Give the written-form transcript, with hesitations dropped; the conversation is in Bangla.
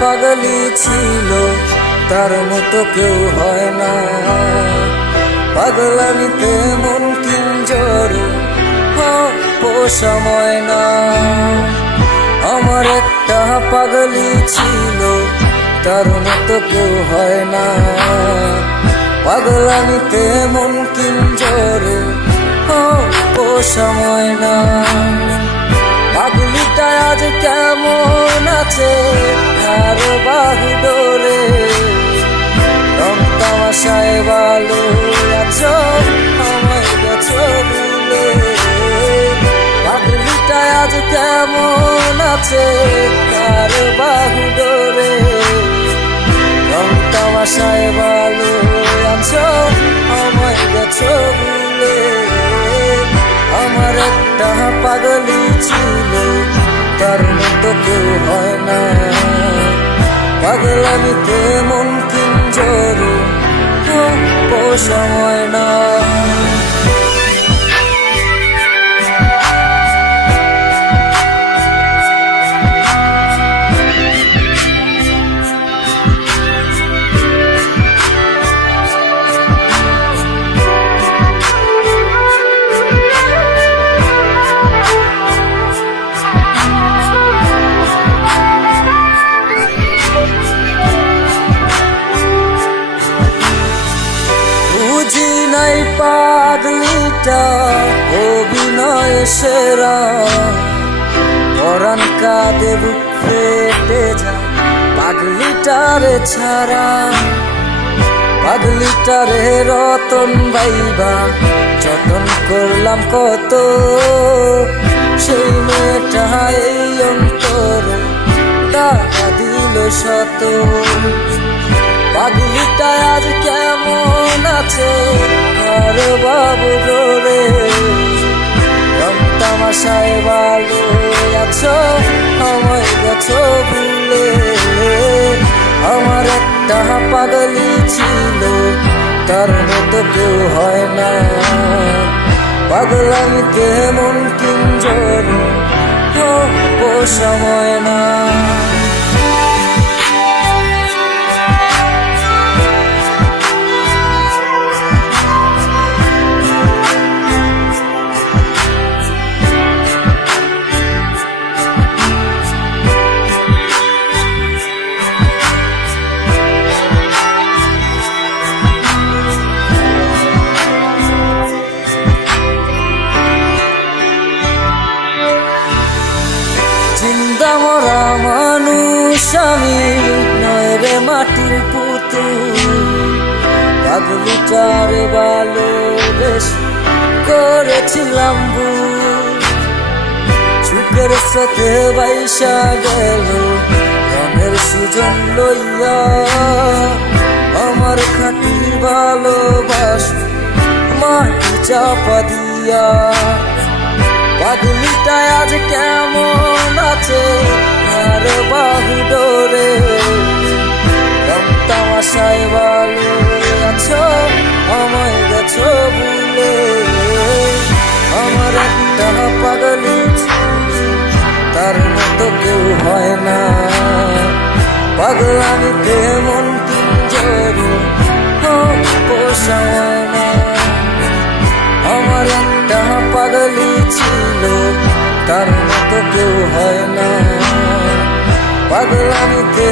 পাগলি ছিল, তার মতো কেউ হয় না। পাগলামিতে মন কিঞ্জর পোষা ময়না। আমার একটা পাগলি ছিল, তার মতো কেউ হয় না। পাগলামিতে মন কিঞ্জর পোষা ময়না। পাগলিটা আজ কেমন আছে আর বাহু ডোরে, রং তামাশায় ভালো আছো আমায় গেছো ভুলে। পাগলিটা আজ কেমন আছে আর বাহু ডোরে, রং তামাশায় ভালো আছো আমায় গেছো ভুলে। আমার একটা পাগলি ছিল, তার মতো কেউ হয় না। পাগলামিতে মন কিঞ্জর পোষা ময়না। পাগলিটা অভিনয় সেরা, পরাণ কাঁদে বুক ফেটে যায় পাগলিটারে ছাড়া। পাগলিটারে রতন ভাইবা যতন করলাম কত, সেই মেয়েটা এই অন্তরে টাকা দিল শত। পাগলিটা আজ কেমন আছে আর বাবু ডোরে, রং তামাশায় ভালো আছো আমায় গেছো ভুলে। আমার একটা পাগলি ছিল, তার মতো কেউ হয় না। পাগলামিতে মন কিঞ্জর পোষা ময়না। মরা মানুষ আমি নয় রে মাটির পুতুল। পাগলিটার ভালোবেসে করেছিলাম ভুল। সুখের স্রোতে বাইসা গেল রঙের সুজন লইয়া, আমার খাঁটি ভালোবাসা মাটি চাপা দিয়া। পাগলিটা আজ কেমন আছে আর বাহু ডোরে, রং তামাশায় ভালো আছো আমায় গেছো ভুলে। আমার একটা পাগলি ছিল, তার মতো কেউ হয় না। পাগলামিতে মন কিঞ্জর পোষা ময়না। আমার একটা পাগলি ছিল, তার মতো কেউ হয় না। পাগলামিতে